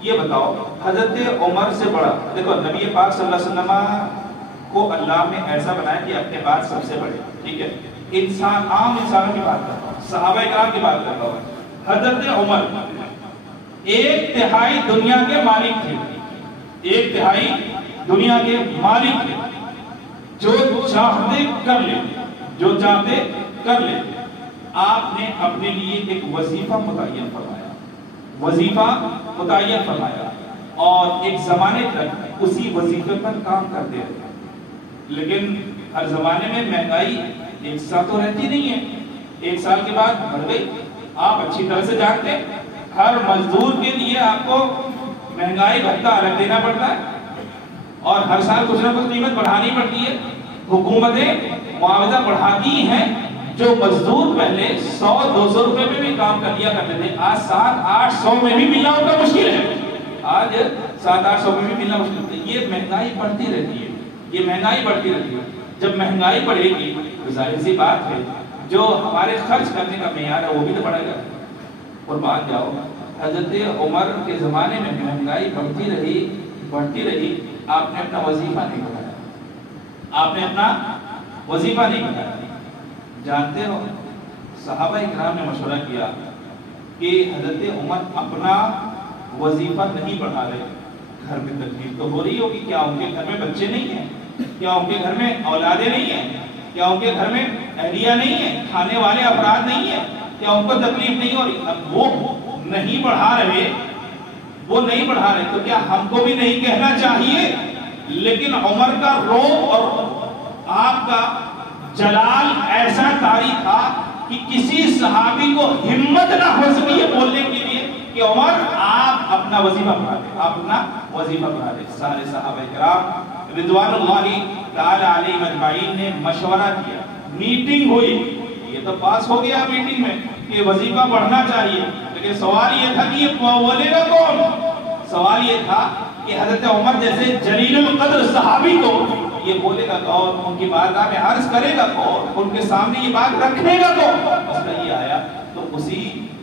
یہ بتاؤ حضرت عمر سے بڑا، دیکھو نبی پاک صلی اللہ علیہ وسلم کو اللہ نے ایسا بنایا کہ اپنے بعد سب سے بڑے، ٹھیک ہے، انسان عام انسانوں کی بات کرتا ہوں، صحابہ کرام کی بات کرتا ہوں۔ حضرت عمر 1/3 دنیا کے مالک تھے، 1/3 دنیا کے مالک تھے، جو چاہتے کر لے، جو چاہتے کر لے۔ آپ نے اپنے لیے ایک وظیفہ متعین فرمایا، وظیفہ متعین فرمایا اور ایک زمانے تک اسی وظیفے پر کام کرتے رہے۔ لیکن ہر زمانے میں مہنگائی ایک ساتھ تو رہتی نہیں ہے، 1 سال کے بعد بڑھ گئی۔ آپ اچھی طرح سے جانتے ہیں ہر مزدور کے لیے آپ کو مہنگائی بھتہ الگ دینا پڑتا ہے اور ہر سال کچھ نہ کچھ قیمت بڑھانی پڑتی ہے۔ حکومتیں معاوضہ بڑھاتی ہیں. جو مزدور پہلے 100-200 روپے میں بھی کام کر لیا کرتے تھے، آج 700-800 میں بھی ملنا ان کا مشکل ہے. آج 700-800 میں بھی ملنا مشکل ہے. یہ مہنگائی بڑھتی رہتی ہے، یہ مہنگائی بڑھتی رہتی ہے. جب مہنگائی بڑھے گی تو ظاہر سی بات ہے جو ہمارے خرچ کرنے کا معیار ہے وہ بھی تو بڑھے گا. اور بات جاؤ، حضرت عمر کے زمانے میں مہنگائی بڑھتی رہی، آپ نے اپنا وظیفہ نہیں بڑھایا، آپ نے اپنا وظیفہ نہیں بڑھایا. جانتے ہو صحابہ اکرام نے مشورہ کیا کہ حضرت عمر اپنا وظیفہ نہیں بڑھا رہے، گھر میں تکلیف تو ہو رہی ہوگی. کیا ان کے گھر میں بچے نہیں ہیں؟ کیا ان کے گھر میں اولادیں نہیں ہیں؟ کیا ان کے گھر میں اہلیہ نہیں ہیں؟ کھانے والے افراد نہیں ہیں؟ کیا ان کو تکلیف نہیں ہو رہی؟ اب وہ نہیں بڑھا رہے تو کیا ہم کو بھی نہیں کہنا چاہیے؟ لیکن عمر کا روب اور آپ کا جلال ایسا طاری تھا کہ کسی صحابی کو ہمت نہ ہو سکی یہ بولنے کے لیے کہ عمر آپ اپنا وظیفہ پڑھا دیں، آپ اپنا وظیفہ پڑھا دیں. سارے صحابہ کرام رضوان اللہ تعالی علیہم اجمعین نے مشورہ کیا، میٹنگ ہوئی. یہ تو پاس ہو گیا میٹنگ میں کہ وظیفہ بڑھنا چاہیے، لیکن سوال یہ تھا کہ یہ بولے گا کون؟ سوال یہ تھا کہ حضرت عمر جیسے جلیل القدر صحابی کو یہ بولے گا کون؟ ان کی بارگاہ میں عرض کرے گا کون؟ ان کے سامنے یہ بات رکھنے گا کون؟ مسئلہ یہ آیا. تو اسی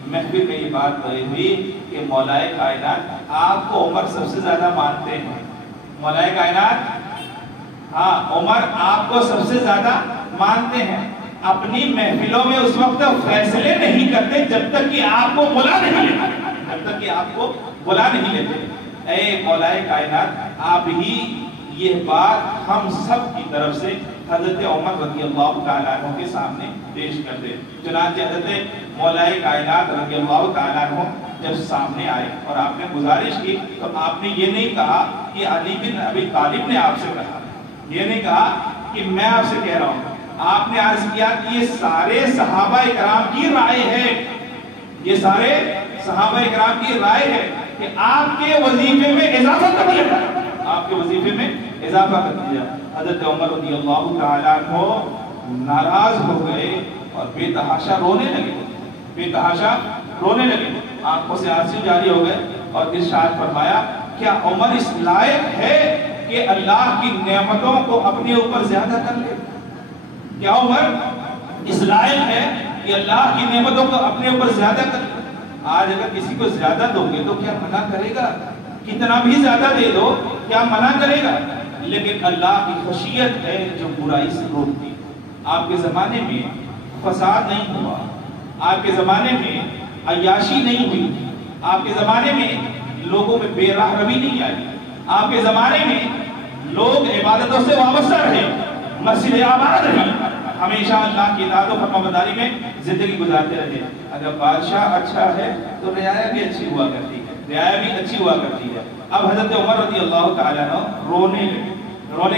محفل میں یہ بات کہی ہوئی کہ مولا کائنات آپ کو عمر سب سے زیادہ مانتے ہیں. مولا کائنات عمر آپ کو سب سے زیادہ مانتے ہیں. اپنی محفلوں میں اس وقت فیصلے نہیں کرتے جب تک کہ آپ کو بلا نہیں لیتے. اے مولا کائنات آپ ہی یہ بات ہم سب کی طرف سے حضرت عمر رضی اللہ تعالیٰ عنہ کے سامنے پیش کر دے. چنانچہ حضرت مولا کائنات رضی اللہ تعالیٰ عنہ جب سامنے آئے اور آپ نے گزارش کی تو آپ نے یہ نہیں کہا کہ علی بن ابی طالب نے آپ سے کہا، یہ نہیں کہا کہ میں آپ سے کہہ رہا ہوں. آپ نے عرض کیا کہ یہ سارے صحابہ اکرام کی رائے ہے، یہ سارے صحابہ اکرام کی رائے ہے کہ آپ کے وظیفے میں اضافہ کر دیا جائے، آپ کے وظیفے میں اضافہ کر دیا. حضرت عمر رضی اللہ تعالیٰ عنہ ناراض ہو گئے اور بے تحاشا رونے لگے، آنکھوں سے آنسو جاری ہو گئے اور ارشاد فرمایا کیا عمر اس لائق ہے کہ اللہ کی نعمتوں کو اپنے اوپر زیادہ کر لے؟ کیا عمر اس لائق ہے کہ اللہ کی نعمتوں کو اپنے اوپر زیادہ کر لے؟ آج اگر کسی کو زیادہ دو گے تو کیا منع کرے گا؟ کتنا بھی زیادہ دے دو کیا منع کرے گا؟ لیکن اللہ کی خشیت ہے جو برائی سے روکتی. آپ کے زمانے میں فساد نہیں ہوا، آپ کے زمانے میں عیاشی نہیں ہوئی، آپ کے زمانے میں لوگوں میں بے راہ روی نہیں آئی، آپ کے زمانے میں لوگ عبادتوں سے وابستہ رہے، مسجد آباد رہی، ہمیشہ اللہ کی اطاعت و فرمانبرداری میں زندگی گزارتے رہے. اگر بادشاہ اچھا ہے تو رعایا بھی اچھی ہوا کرتی ہے. اب حضرت عمر رضی اللہ تعالیٰ عنہ رونے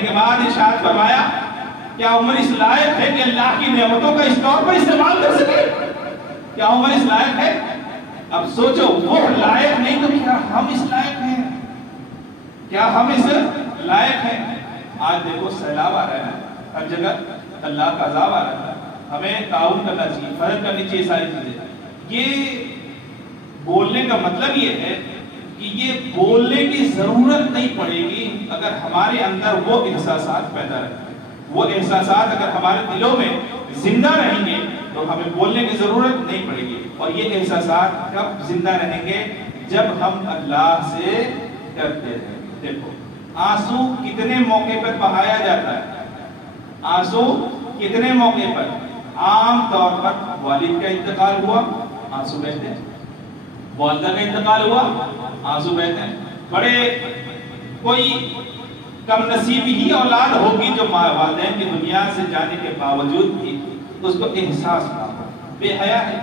کے بعد ارشاد فرمایا کیا عمر اس لائق ہے کہ اللہ کی نعمتوں کا اس طور پر استعمال کر سکے؟ کیا عمر اس لائق ہے؟ اب سوچو وہ لائق نہیں تو کیا ہم اس لائق ہیں؟ کیا ہم اس لائق ہیں؟ آج دیکھو سیلاب آ رہا ہے، ہر جگہ اللہ کا عذاب آ رہا ہے، ہمیں تعاون کرنا چاہیے، مدد کرنی چاہیے ساری چیزیں. یہ بولنے کا مطلب یہ ہے کہ یہ بولنے کی ضرورت نہیں پڑے گی اگر ہمارے اندر وہ احساسات پیدا رہیں. وہ احساسات اگر ہمارے دلوں میں زندہ رہیں گے تو ہمیں بولنے کی ضرورت نہیں پڑے گی. اور یہ احساسات کب زندہ رہیں گے؟ جب ہم اللہ سے ڈرتے ہیں. دیکھو آنسو کتنے موقع پر بہایا جاتا ہے؟ آنسو کتنے موقع پر؟ عام طور پر والد کا انتقال ہوا آنسو بہتے ہیں، والدہ کا انتقال ہوا آنسو بہتے ہیں. بڑے کوئی کم نصیب ہی اولاد ہوگی جو والدین کی دنیا سے جانے کے باوجود بھی اس کو احساس نہ ہو. بے حیا ہے،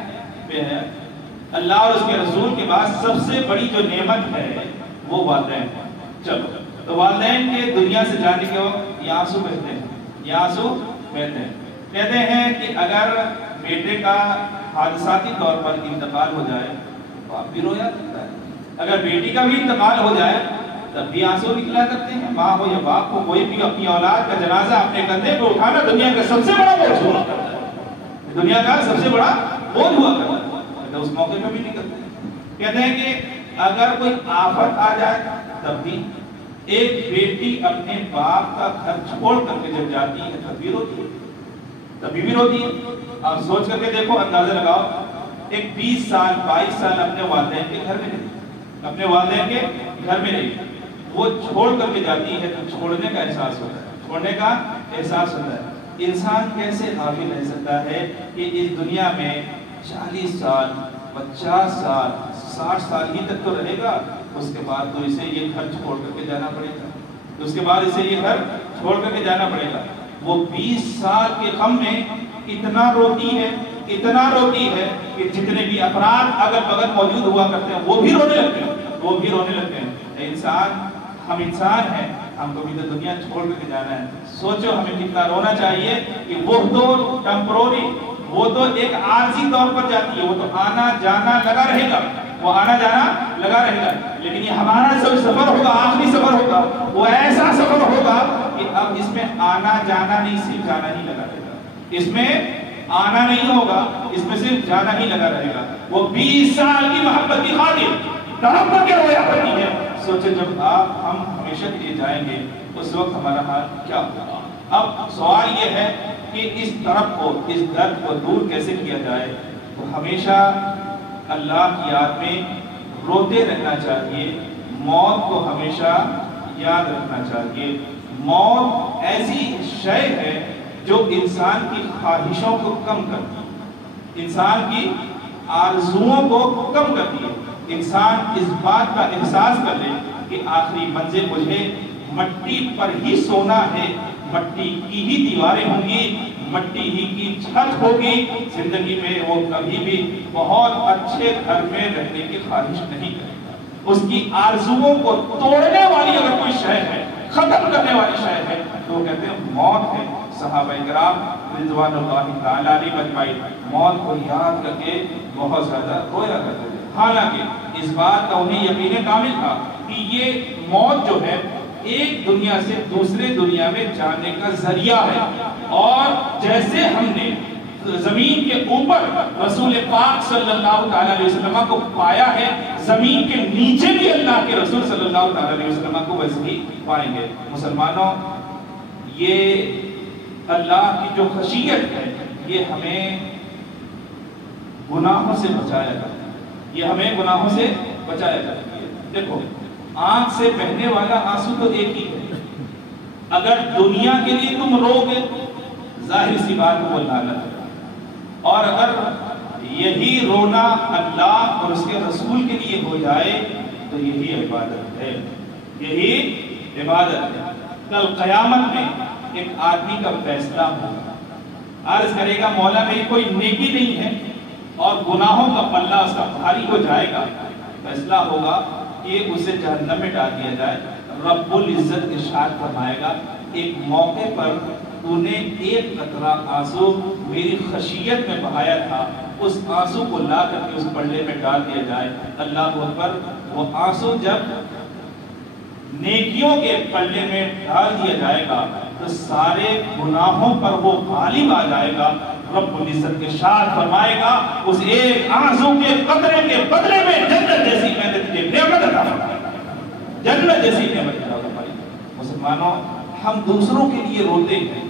بے حیا. اللہ اور اس کے رسول کے بعد سب سے بڑی جو نعمت ہے وہ والدین ہے. چلو تو والدین کے دنیا سے جانے کے وقت یہ آنسو بہتے ہیں، یہ آنسو بہتے ہیں. کہتے ہیں کہ اگر بیٹے کا حادثاتی طور پر انتقال ہو جائے تو آپ بھی رویا کرتا ہے، اگر بیٹی کا بھی انتقال ہو جائے تب بھی آنسو نکلا کرتے ہیں. ماں ہو یا باپ کو کوئی بھی اپنی اولاد کا جنازہ اپنے کندھے پہ اٹھانا دنیا کا سب سے بڑا بوجھ ہوا کرتا ہے. دنیا کا سب سے بڑا بوجھ ہوا کرتا ہے. اس موقع پہ بھی نہیں کرتے. کہتے ہیں کہ اگر کوئی آفت آ جائے تب بھی ایک بیٹی اپنے باپ کا گھر چھوڑ کر کے جب جاتی ہے تب بھی روتی ہے. تبھی بھی روتی ہے. آپ سوچ کر کے دیکھو, اندازہ لگاؤ, ایک 20 سال 22 سال اپنے والدین کے گھر میں رہی, اپنے والدین کے گھر میں رہی, وہ چھوڑ کر کے جاتی ہے تو چھوڑنے کا احساس ہوتا ہے, چھوڑنے کا احساس ہوتا ہے. انسان کیسے غافل رہ سکتا ہے کہ اس دنیا میں 40 سال 50 سال 60 سال ہی تک تو رہے گا, اس کے بعد تو اسے یہ گھر چھوڑ کر کے جانا پڑے گا, اس کے بعد اسے یہ گھر چھوڑ کر کے جانا پڑے گا. وہ 20 سال کے غم میں اتنا روتی ہے کہ جتنے بھی افراد اگر بغل موجود ہوا کرتے ہیں وہ بھی رونے لگتے ہیں. ہم انسان ہیں, ہم کو بھی تو دنیا چھوڑ کر کے جانا ہے. سوچو ہمیں کتنا رونا چاہیے کہ وہ تو ٹیمپروری, وہ تو ایک عارضی طور پر جاتی ہے, وہ تو آنا جانا لگا رہے گا, لیکن یہ ہمارا جو سفر ہوگا, آخری سفر ہوگا, وہ ایسا سفر ہوگا کہ اب اس میں آنا جانا نہیں, صرف جانا ہی لگا رہے گا. اس میں آنا نہیں ہوگا, اس میں صرف جانا ہی لگا رہے گا. وہ 20 سال کی محبت کی خاطر تڑپ کر کے رویا کرتی ہے. سوچے جب ہم ہمیشہ کے لیے جائیں گے اس وقت ہمارا حال کیا ہوگا. اب سوال یہ ہے کہ اس طرف کو, اس درد کو دور کیسے کیا جائے. تو ہمیشہ اللہ کی یاد میں روتے رہنا چاہیے, موت کو ہمیشہ یاد رکھنا چاہیے. موت ایسی شے ہے جو انسان کی خواہشوں کو کم کرتی ہے, انسان کی آرزوؤں کو کم کرتی ہے. انسان اس بات کا احساس کر لے کہ آخری منزل مجھے مٹی پر ہی سونا ہے, مٹی کی ہی دیواریں ہوں گی, مٹی ہی کی چھت ہوگی. زندگی میں وہ کبھی بھی بہت اچھے گھر میں رہنے کی خواہش نہیں کرے گا. اس کی آرزوؤں کو توڑنے والی اگر کوئی شے ہے, ختم کرنے والی شے ہے, تو وہ کہتے ہیں موت ہے. صحابہ کرام رضوان اللہ تعالی علیہم اجمعین موت کو یاد کر کے بہت زیادہ رویا کرتے تھے. حالانکہ اس بات کا انہیں یقین کامل تھا کہ یہ موت جو ہے ایک دنیا سے دوسرے دنیا میں جانے کا ذریعہ ہے. اور جیسے ہم نے زمین کے اوپر رسول پاک صلی اللہ تعالی علیہ وسلم کو پایا ہے, زمین کے نیچے بھی اللہ کے رسول صلی اللہ تعالی علیہ وسلم کو ویسے ہی پائیں گے. مسلمانوں, یہ اللہ کی جو خشیت ہے یہ ہمیں گناہوں سے بچایا جاتا ہے, یہ ہمیں گناہوں سے بچایا جاتا ہے. دیکھو, آنکھ سے بہنے والا آنسو تو ایک ہی ہے. اگر دنیا کے لیے تم رو گے ظاہر سی بات وہ لعنت ہے, اور اگر یہی رونا اللہ اور اس کے رسول کے لیے ہو جائے تو یہی عبادت ہے, یہی عبادت ہے. کل قیامت میں ایک آدمی کا فیصلہ ہوگا, عرض کرے گا مولا میری کوئی نیکی نہیں ہے, اور گناہوں کا پلہ اس کا بھاری ہو جائے گا. فیصلہ ہوگا کہ اسے جہنم میں ڈال دیا جائے. رب العزت ارشاد فرمائے گا ایک موقع پر تو نے ایک قطرہ آنسو میری خشیت میں بہایا تھا, اس آنسو کو لا کر کے اس پلڑے میں ڈال دیا جائے. اللہ اکبر, وہ آنسو جب نیکیوں کے پلڑے میں ڈال دیا جائے گا تو سارے گناہوں پر وہ غالب آ جائے گا. رب العزت ارشاد فرمائے گا اس ایک آنسو کے قطرے کے بدلے میں جنت جیسی میں نے تجھے نعمت عطا فرمائی, جنت جیسی نعمت عطا فرمائی. مسلمانوں, ہم دوسروں کے لیے روتے ہیں,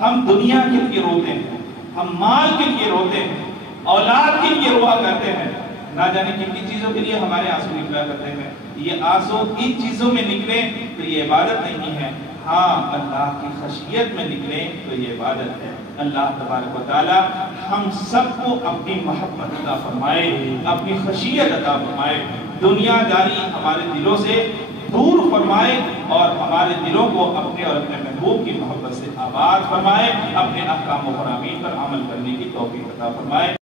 ہم دنیا کے لیے روتے ہیں, ہم مال کے لیے روتے ہیں, اولاد کے لیے روا کرتے ہیں, نہ جانے کن کن چیزوں کے لیے ہمارے آنسو نکلا کرتے ہیں. یہ آنسو ان چیزوں میں نکلے تو یہ عبادت نہیں ہے. ہاں, اللہ کی خشیت میں نکلے تو یہ عبادت ہے. اللہ تبارک و تعالی ہم سب کو اپنی محبت عطا فرمائے, اپنی خشیت عطا فرمائے, دنیا داری ہمارے دلوں سے دور فرمائے, اور ہمارے دلوں کو اپنے اور اپنے محبوب کی محبت سے آباد فرمائے, اپنے احکام و فرامین پر عمل کرنے کی توفیق عطا فرمائے.